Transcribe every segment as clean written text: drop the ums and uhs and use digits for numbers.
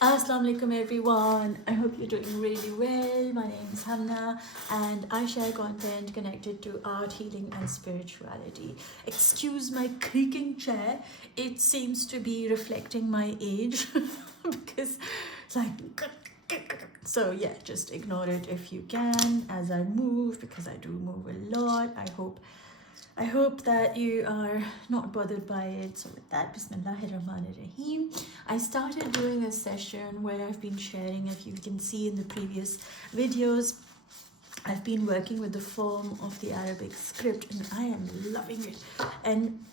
Assalamu alaikum everyone. I hope you're doing really well. My name is Hamna and I share content connected to art, healing and spirituality. Excuse my creaking chair. It seems to be reflecting my age because it's like so yeah, just ignore it if you can as I move, because I do move a lot. I hope that you are not bothered by it. So with that, Bismillahirrahmanirrahim. I started doing a session where I've been sharing, if you can see in the previous videos, I've been working with the form of the Arabic script and I am loving it. And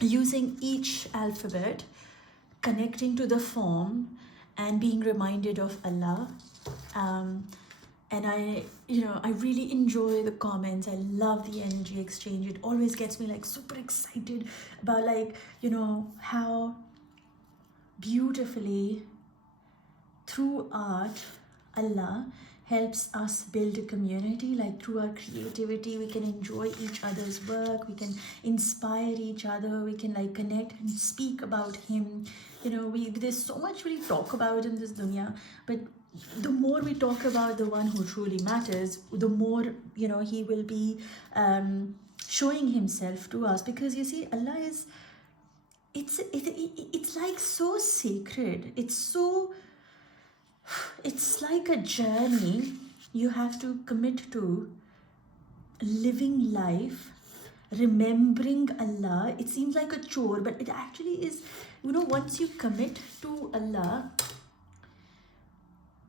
using each alphabet, connecting to the form and being reminded of Allah. And I really enjoy the comments. I love the energy exchange. It always gets me like super excited about how beautifully through art Allah helps us build a community. Like through our creativity we can enjoy each other's work, we can inspire each other, we can like connect and speak about him. There's so much we talk about in this dunya, but the more we talk about the one who truly matters, the more he will be showing himself to us. Because you see, Allah is it's like so sacred. It's like a journey you have to commit to, living life, remembering Allah. It seems like a chore, but it actually is. Once you commit to Allah,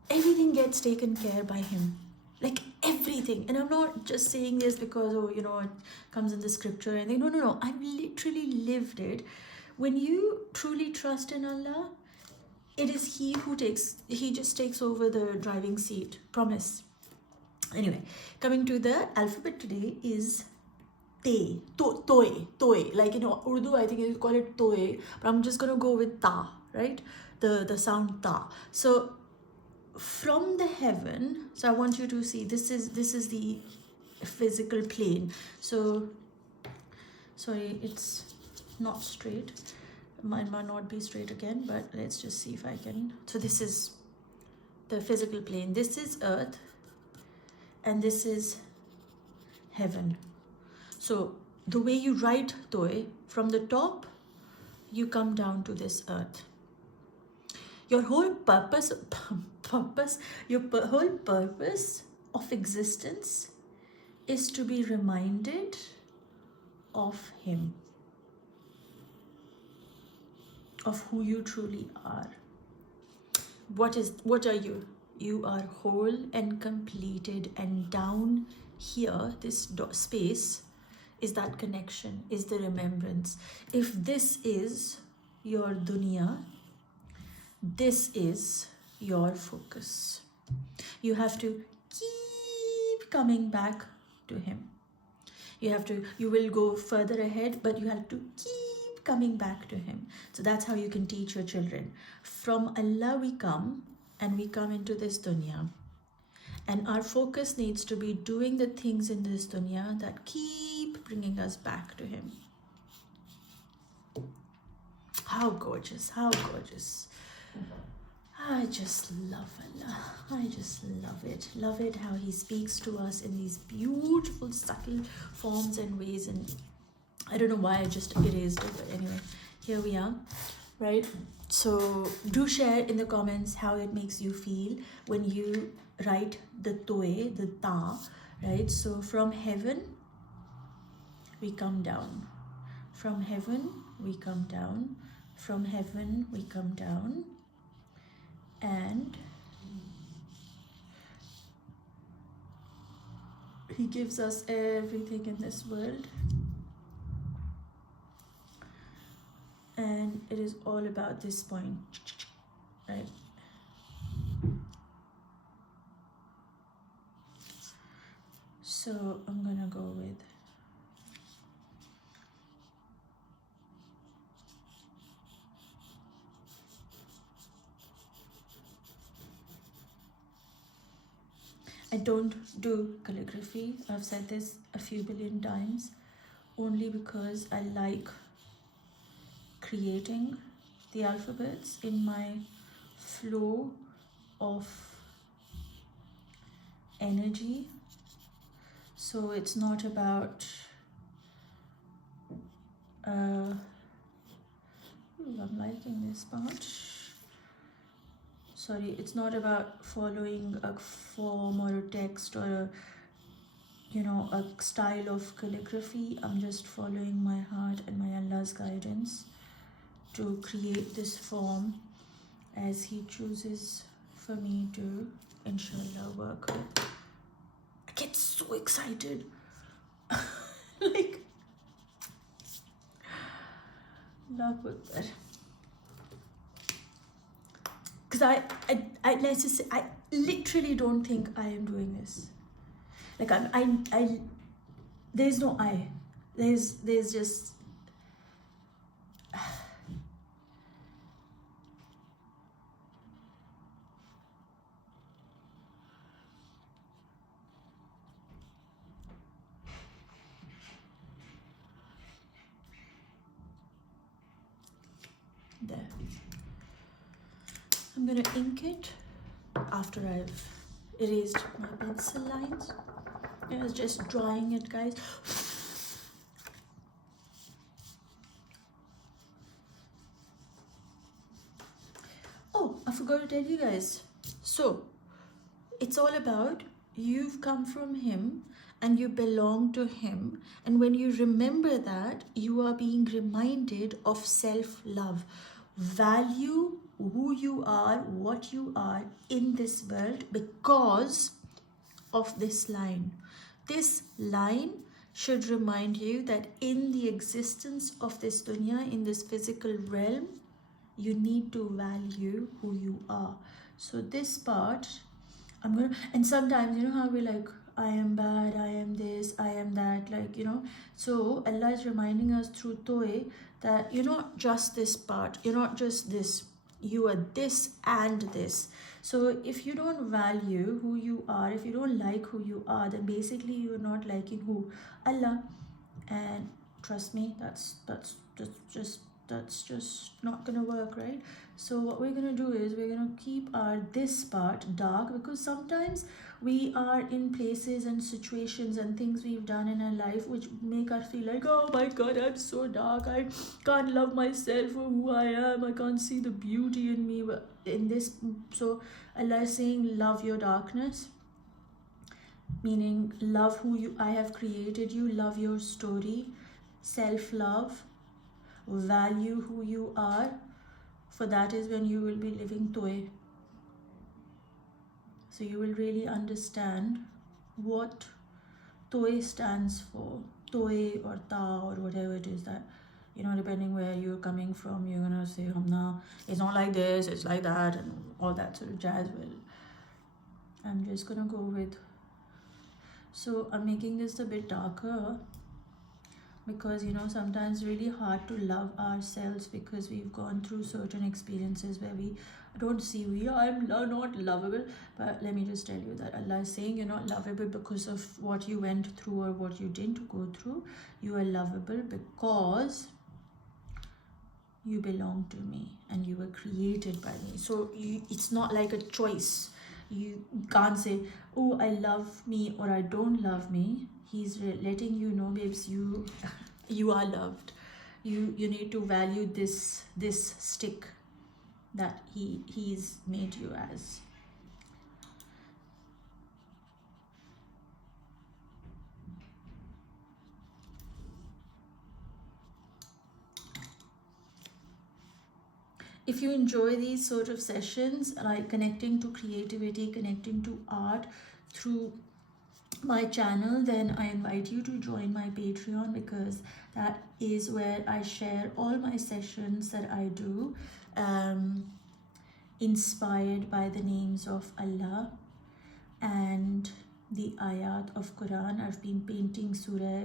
everything gets taken care by him, like everything. And I'm not just saying this because it comes in the scripture and no, I've literally lived it. When you truly trust in Allah, it is he just takes over the driving seat, promise. Anyway, coming to the alphabet today is toy. Like Urdu, I think you call it toy, but I'm just gonna go with ta, right? The sound ta. So from the heaven, so I want you to see, this is the physical plane. So sorry, it's not straight. Mine might not be straight again, but let's just see if I can. So this is the physical plane, this is earth, and this is heaven. So the way you write toy, from the top you come down to this earth. Your whole purpose of existence is to be reminded of him, of who you truly are. What are you? You are whole and completed, and down here, this space is that connection, is the remembrance. If this is your dunya, this is your focus. You have to keep coming back to him. You will go further ahead, but you have to keep coming back to him. So that's how you can teach your children. From Allah we come, and we come into this dunya. And our focus needs to be doing the things in this dunya that keep bringing us back to him. How gorgeous, how gorgeous. I just love Allah. I just love it. Love it how he speaks to us in these beautiful, subtle forms and ways. And I don't know why I just erased it, but anyway, here we are, right? So do share in the comments how it makes you feel when you write the toy, the ta, right? So from heaven, we come down. From heaven, we come down. From heaven, we come down. And he gives us everything in this world, and it is all about this point, right? So I'm gonna go with I don't do calligraphy. I've said this a few billion times, only because I like creating the alphabets in my flow of energy. So it's not about I'm liking this part. Sorry, it's not about following a form or a text or a a style of calligraphy. I'm just following my heart and my Allah's guidance to create this form as He chooses for me to, inshallah, work with. I get so excited. Like, love with that. Because I literally don't think I am doing this. Like I there's no I. There's just there. I'm gonna ink it after I've erased my pencil lines. I was just drawing it, guys. Oh, I forgot to tell you guys. So, it's all about you've come from Him and you belong to Him. And when you remember that, you are being reminded of self-love. Value who you are, what you are in this world because of this line. This line should remind you that in the existence of this dunya, in this physical realm, you need to value who you are. So this part, I'm gonna, and sometimes, you know how we're like, I am bad, I am this, I am that, like, So Allah is reminding us through Toy that you're not just this part, you're not just this, you are this and this. So if you don't value who you are, if you don't like who you are, then basically you're not liking who? Allah. And trust me, that's just not gonna work, right? So what we're gonna do is we're gonna keep our this part dark, because sometimes we are in places and situations and things we've done in our life which make us feel like, oh my God, I'm so dark, I can't love myself for who I am, I can't see the beauty in me in this. So Allah is saying, love your darkness, meaning love who you I have created you, love your story, self-love, value who you are, for that is when you will be living Toy. So you will really understand what Toy stands for. Toy or Ta or whatever it is that, depending where you're coming from, you're gonna say, Hamna, it's not like this, it's like that, and all that sort of jazz. Well, I'm just gonna go with, so I'm making this a bit darker because sometimes really hard to love ourselves because we've gone through certain experiences where we don't see I'm not lovable. But let me just tell you that Allah is saying you're not lovable because of what you went through or what you didn't go through. You are lovable because you belong to me and you were created by me. So it's not like a choice. You can't say, oh, I love me or I don't love me. He's letting you know, babes, you are loved. You need to value this stick that he's made you as. If you enjoy these sort of sessions, like connecting to creativity, connecting to art through my channel, then I invite you to join my Patreon, because that is where I share all my sessions that I do, inspired by the names of Allah and the ayat of Quran. I've been painting surah.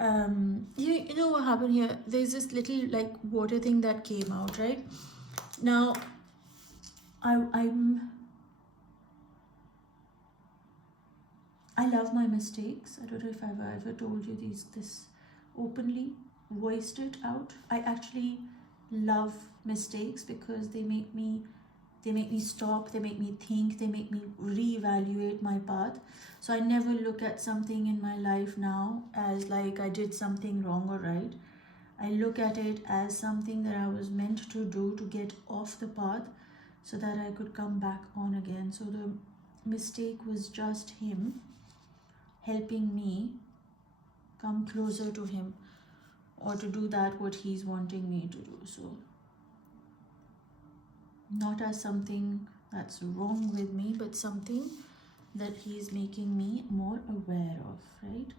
You know what happened here? There's this little like water thing that came out, right? Now, I love my mistakes. I don't know if I've ever told you this openly, voiced it out. I actually love mistakes because they make me stop, they make me think, they make me reevaluate my path. So I never look at something in my life now as like I did something wrong or right. I look at it as something that I was meant to do to get off the path so that I could come back on again. So the mistake was just him helping me come closer to him, or to do that what he's wanting me to do. So not as something that's wrong with me, but something that he's making me more aware of, right?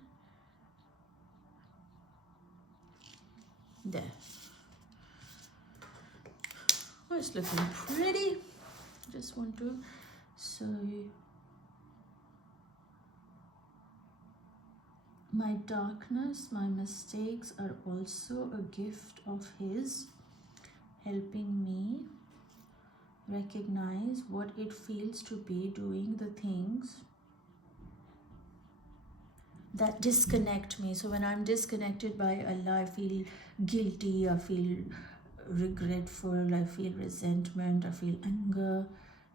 There. Oh, it's looking pretty. Just want to, so my darkness, my mistakes are also a gift of his, helping me recognize what it feels to be doing the things that disconnect me. So when I'm disconnected by Allah, I feel guilty, I feel regretful, I feel resentment, I feel anger,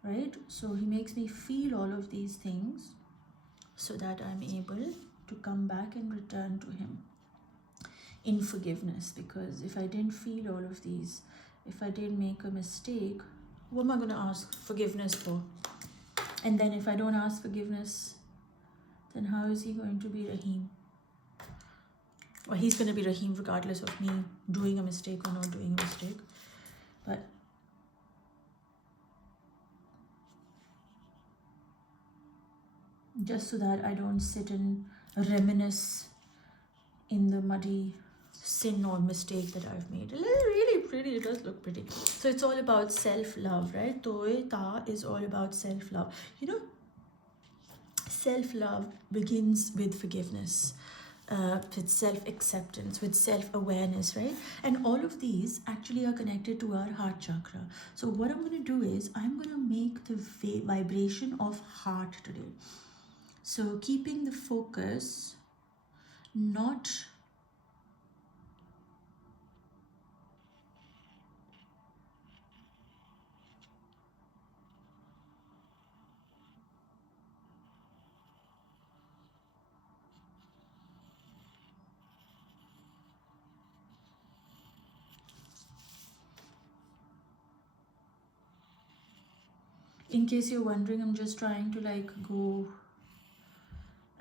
right? So he makes me feel all of these things so that I'm able to come back and return to him in forgiveness. Because if I didn't feel all of these, if I didn't make a mistake, what am I going to ask forgiveness for? And then if I don't ask forgiveness, then how is he going to be Rahim? Well, he's going to be Rahim regardless of me doing a mistake or not doing a mistake. But just so that I don't sit and reminisce in the muddy sin or mistake that I've made. Really pretty, it does look pretty. So it's all about self-love, right? TAA is all about self-love. You know, self-love begins with forgiveness, with self-acceptance, with self-awareness, right? And all of these actually are connected to our heart chakra. So what I'm going to do is I'm going to make the vibration of heart today. So keeping the focus not in case you're wondering, I'm just trying to like go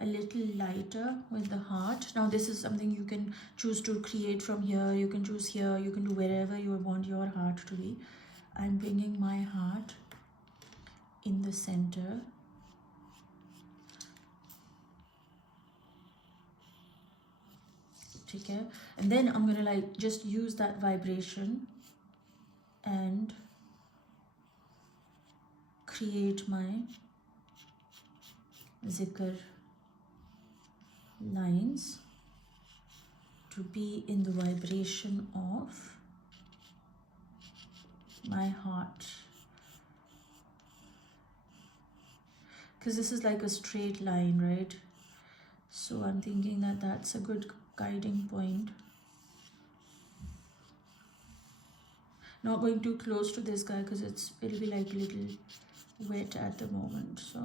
a little lighter with the heart. Now this is something you can choose to create from here, you can choose here, you can do wherever you want your heart to be. I'm bringing my heart in the center. Okay, and then I'm gonna like just use that vibration and create my Dhikr lines to be in the vibration of my heart, because this is like a straight line, right? So I'm thinking that that's a good guiding point. Not going too close to this guy because it'll be like a little wet at the moment. So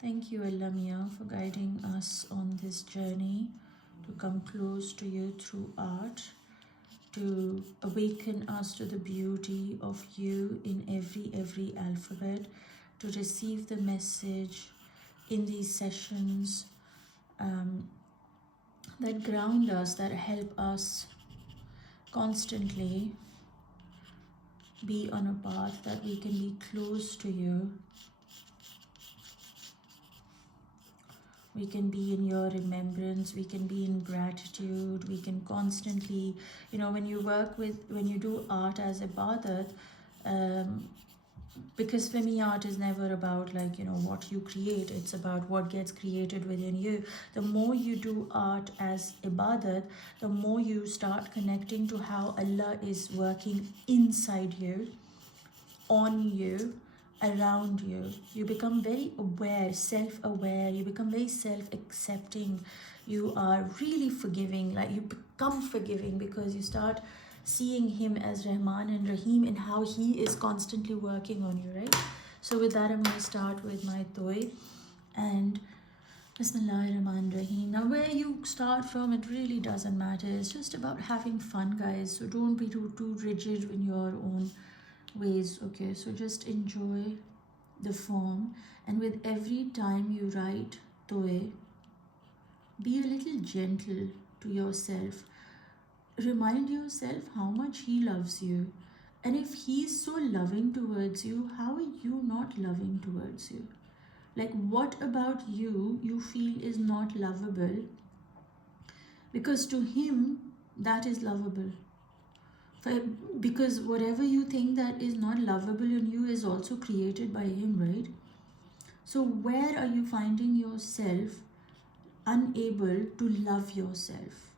thank you, Allah Mia, for guiding us on this journey to come close to you through art, to awaken us to the beauty of you in every alphabet, to receive the message in these sessions that ground us, that help us constantly be on a path that we can be close to you. We can be in your remembrance, we can be in gratitude, we can constantly, you know, when you do art as a ibadat, because for me art is never about like, you know, what you create, it's about what gets created within you. The more you do art as ibadat, the more you start connecting to how Allah is working inside you, on you, around you. You become very aware, self-aware, you become very self-accepting, You are really forgiving, like you become forgiving because you start seeing him as Rahman and Rahim and how he is constantly working on you, right? So with that, I'm going to start with my toy and Bismillahirrahmanirrahim. Now, where you start from, it really doesn't matter. It's just about having fun, guys. So don't be too rigid in your own ways, okay? So just enjoy the form. And with every time you write Toe, be a little gentle to yourself. Remind yourself how much he loves you. And if he's so loving towards you, how are you not loving towards you? Like, what about you feel is not lovable? Because to him, that is lovable. Because whatever you think that is not lovable in you is also created by him, right? So where are you finding yourself unable to love yourself?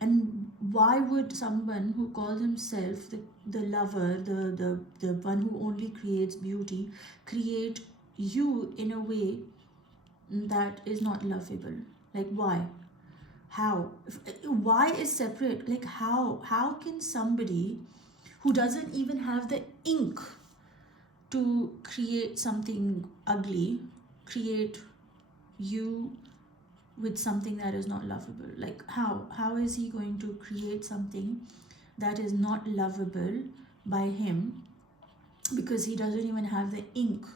And why would someone who calls himself the lover, the one who only creates beauty, create you in a way that is not lovable? Like, why? How? Why is separate? Like, how can somebody who doesn't even have the ink to create something ugly create you with something that is not lovable? Like, how is he going to create something that is not lovable by him, because he doesn't even have the ink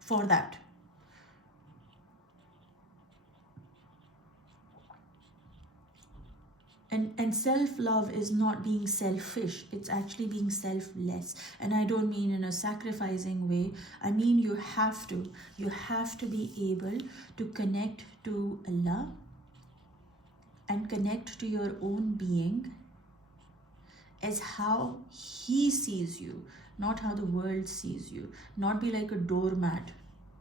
for that? And self-love is not being selfish, it's actually being selfless. And I don't mean in a sacrificing way, I mean you have to be able to connect to Allah and connect to your own being as how he sees you, not how the world sees you. Not be like a doormat,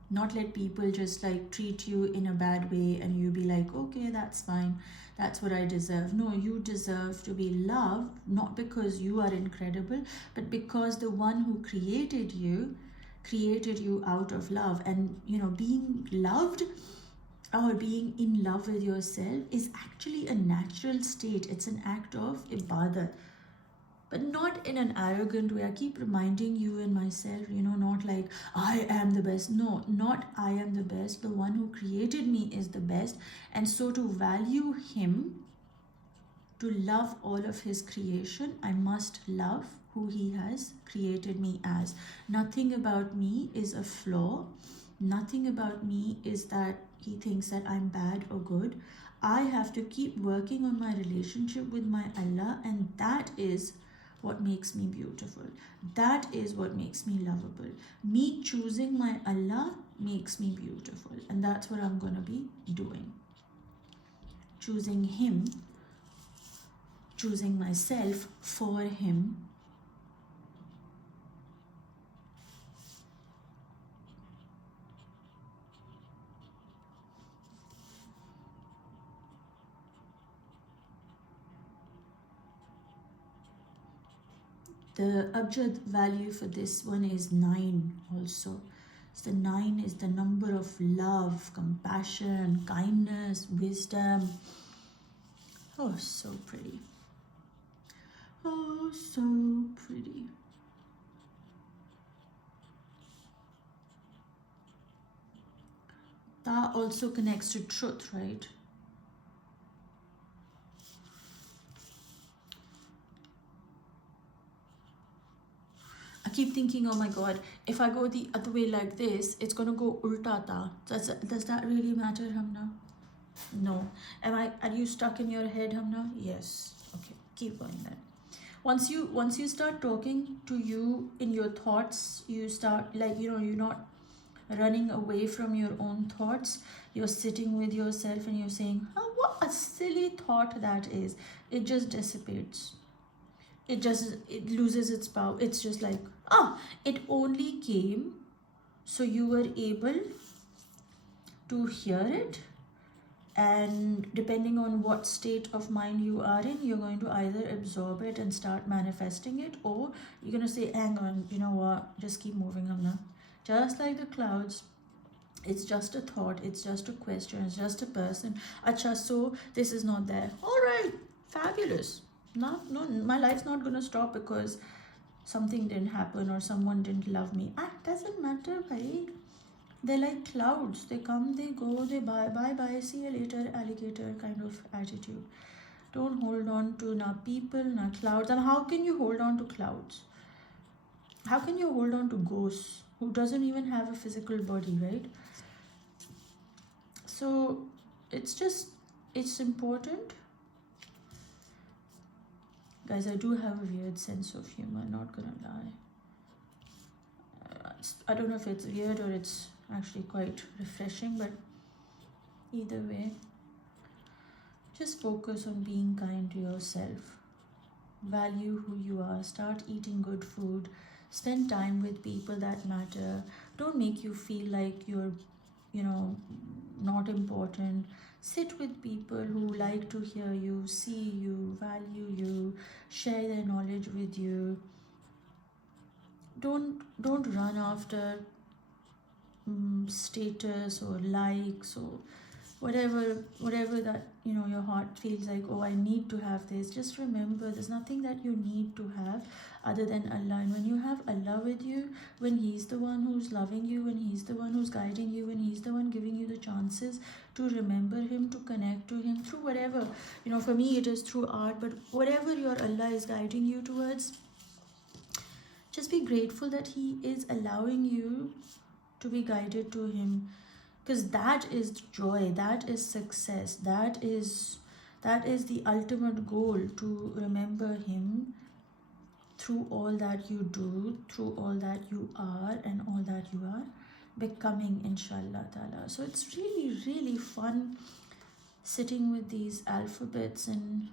not let people just like treat you in a bad way and you be like, okay, that's fine, that's what I deserve. No, you deserve to be loved, not because you are incredible, but because the one who created you out of love. And being loved or being in love with yourself is actually a natural state. It's an act of ibadah, but not in an arrogant way. I keep reminding you and myself, not like I am the best. No, not I am the best. The one who created me is the best. And so to value him, to love all of his creation, I must love who he has created me as. Nothing about me is a flaw. Nothing about me is that he thinks that I'm bad or good. I have to keep working on my relationship with my Allah, and that is what makes me beautiful. That is what makes me lovable. Me choosing my Allah makes me beautiful, and that's what I'm gonna be doing. Choosing him, choosing myself for him. The abjad value for this one is 9 also. So the 9 is the number of love, compassion, kindness, wisdom. Oh, so pretty. Oh, so pretty. That also connects to truth, right? I keep thinking, oh my god, if I go the other way like this, it's gonna go ulta ta. Does that really matter, Hamna? No. Are you stuck in your head, Hamna? Yes. Okay, keep going then. Once you start talking to you in your thoughts, you start like, you're not running away from your own thoughts. You're sitting with yourself and you're saying, oh, what a silly thought that is. It just dissipates. It loses its power. It's just like, it only came so you were able to hear it, and depending on what state of mind you are in, you're going to either absorb it and start manifesting it, or you're going to say, hang on, you know what, just keep moving, Hamna. Just like the clouds, It's just a thought, it's just a question, it's just a person. Acha, so this is not there. All right, fabulous. Not, no, my life's not gonna stop because something didn't happen or someone didn't love me. Ah, doesn't matter, bhai. They're like clouds. They come, they go, they bye, bye, bye, see you later, alligator kind of attitude. Don't hold on to na people, na clouds. And how can you hold on to clouds? How can you hold on to ghosts who doesn't even have a physical body, right? So it's important. Guys, I do have a weird sense of humor, not gonna lie. I don't know if it's weird or it's actually quite refreshing, but either way, just focus on being kind to yourself. Value who you are. Start eating good food. Spend time with people that matter. Don't make you feel like you're, not important. Sit with people who like to hear you, see you, value you, share their knowledge with you. Don't run after status or likes or whatever that your heart feels like, oh, I need to have this. Just remember, there's nothing that you need to have other than Allah. And when you have Allah with you, when He's the one who's loving you, when He's the one who's guiding you, when He's the one giving you the chances to remember Him, to connect to Him through whatever, for me it is through art, but whatever your Allah is guiding you towards, just be grateful that He is allowing you to be guided to Him, because that is joy, that is success, that is the ultimate goal, to remember Him through all that you do, through all that you are, and all that you are becoming, inshallah ta'ala. So it's really, really fun sitting with these alphabets and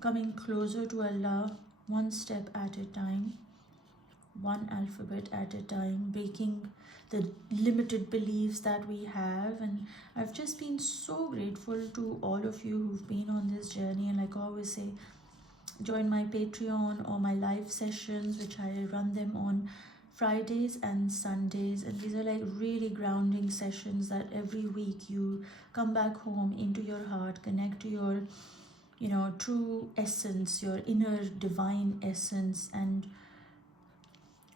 coming closer to Allah, one step at a time, one alphabet at a time, breaking the limited beliefs that we have. And I've just been so grateful to all of you who've been on this journey. And like I always say, join my Patreon or my live sessions, which I run them on Fridays and Sundays, and these are like really grounding sessions that every week you come back home into your heart, connect to your true essence, your inner divine essence. And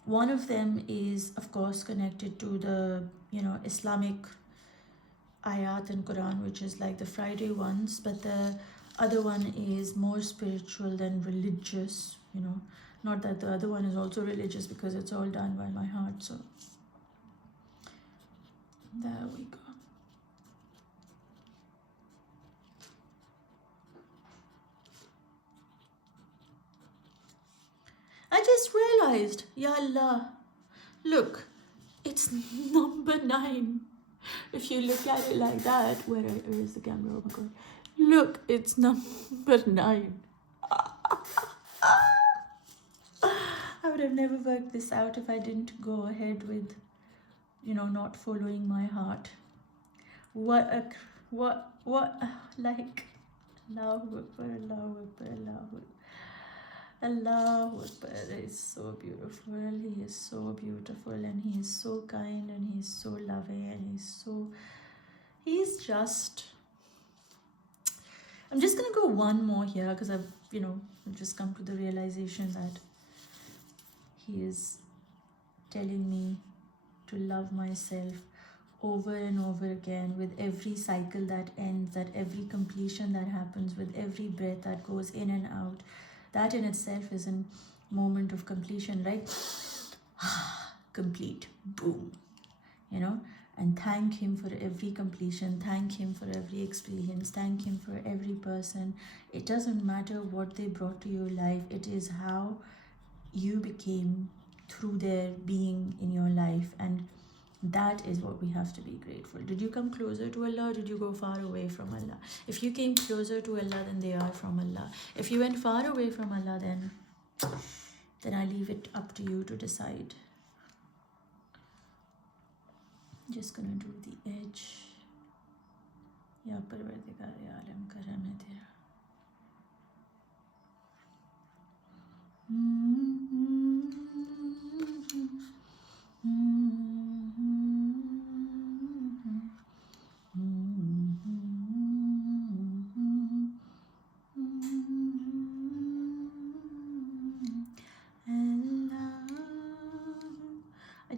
one of them is, of course, connected to the, Islamic ayat and Quran, which is like the Friday ones. But the other one is more spiritual than religious, Not that the other one is also religious, because it's all done by my heart. So there we go. I just realized, Ya Allah, look, it's number 9. If you look at it like that, where is the camera? Oh my God. Look, it's number 9. I would have never worked this out if I didn't go ahead with, not following my heart. Like, Allahu Akbar, Allahu Akbar, Allahu Akbar. Allahu Akbar is so beautiful. He is so beautiful, and He is so kind, and He is so loving, and He's just... I'm just gonna go one more here, because I've just come to the realization that He is telling me to love myself over and over again, with every cycle that ends, that every completion that happens, with every breath that goes in and out. That in itself is a moment of completion, right? Complete, boom, and thank Him for every completion, thank Him for every experience, thank Him for every person. It doesn't matter what they brought to your life, it is how you became through their being in your life, and that is what we have to be grateful. Did you come closer to Allah, or did you go far away from Allah? If you came closer to Allah, then they are from Allah. If you went far away from Allah, then I leave it up to you to decide. Just gonna do the edge. Ya Parvardigare Alam, karam hai tera. Mm-hmm. Mm-hmm.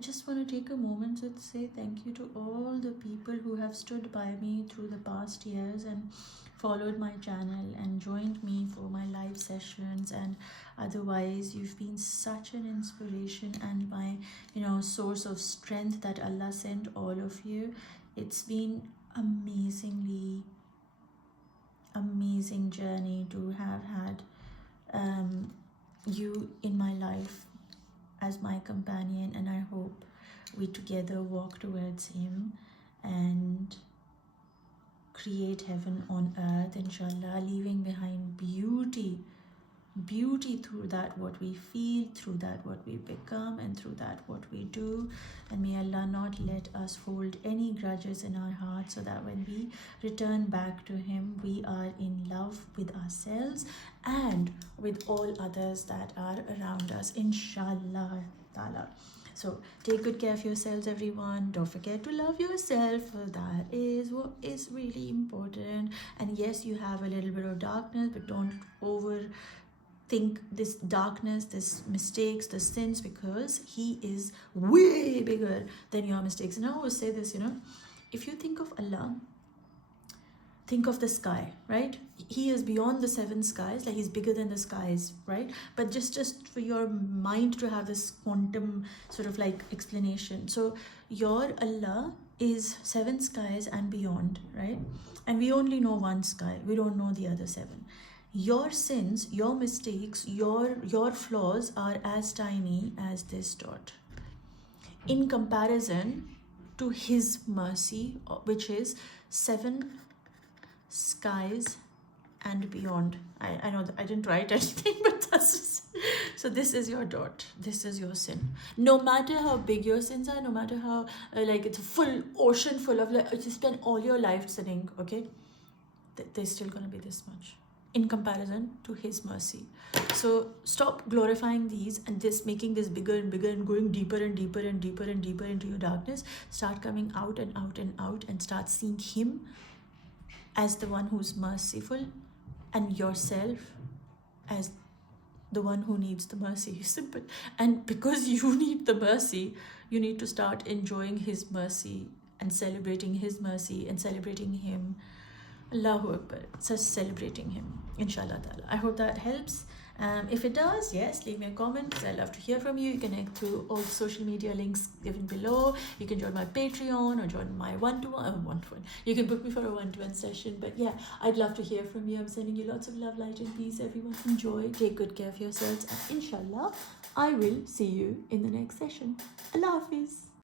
just want to take a moment to say thank you to all the people who have stood by me through the past years and followed my channel and joined me for my live sessions, and otherwise you've been such an inspiration and my source of strength that Allah sent all of you. It's been amazing journey to have had you in my life as my companion, and I hope we together walk towards him and create heaven on earth, inshallah, leaving behind beauty through that what we feel, through that what we become, and through that what we do. And may Allah not let us hold any grudges in our hearts, so that when we return back to him, we are in love with ourselves and with all others that are around us, inshallah ta'ala. So take good care of yourselves, everyone. Don't forget to love yourself. That is what is really important. And yes, you have a little bit of darkness, but don't overthink this darkness, this mistakes, the sins, because he is way bigger than your mistakes. And I always say this, if you think of Allah, think of the sky, right? He is beyond the 7 skies, like he's bigger than the skies, right? But just for your mind to have this quantum sort of like explanation. So your Allah is 7 skies and beyond, right? And we only know 1 sky. We don't know the other 7. Your sins, your mistakes, your flaws are as tiny as this dot in comparison to his mercy, which is 7 skies and beyond. I know that I didn't write anything, but so this is your dot, this is your sin. No matter how big your sins are, no matter how like it's a full ocean full of, like, you spend all your life sinning, okay, there's still gonna be this much in comparison to his mercy. So stop glorifying these and this, making this bigger and bigger and going deeper and deeper and deeper and deeper into your darkness. Start coming out and out and out and start seeing him as the one who's merciful and yourself as the one who needs the mercy. Simple. And because you need the mercy, you need to start enjoying his mercy and celebrating his mercy and celebrating him. Allahu Akbar. Just celebrating him, inshallah ta'ala. I hope that helps. If it does, yes, leave me a comment, because I love to hear from you. You can connect through all the social media links given below. You can join my Patreon or join my one-to-one. You can book me for a one-to-one session. But yeah, I'd love to hear from you. I'm sending you lots of love, light and peace. Everyone enjoy, take good care of yourselves, and inshallah I will see you in the next session. Allah Hafiz.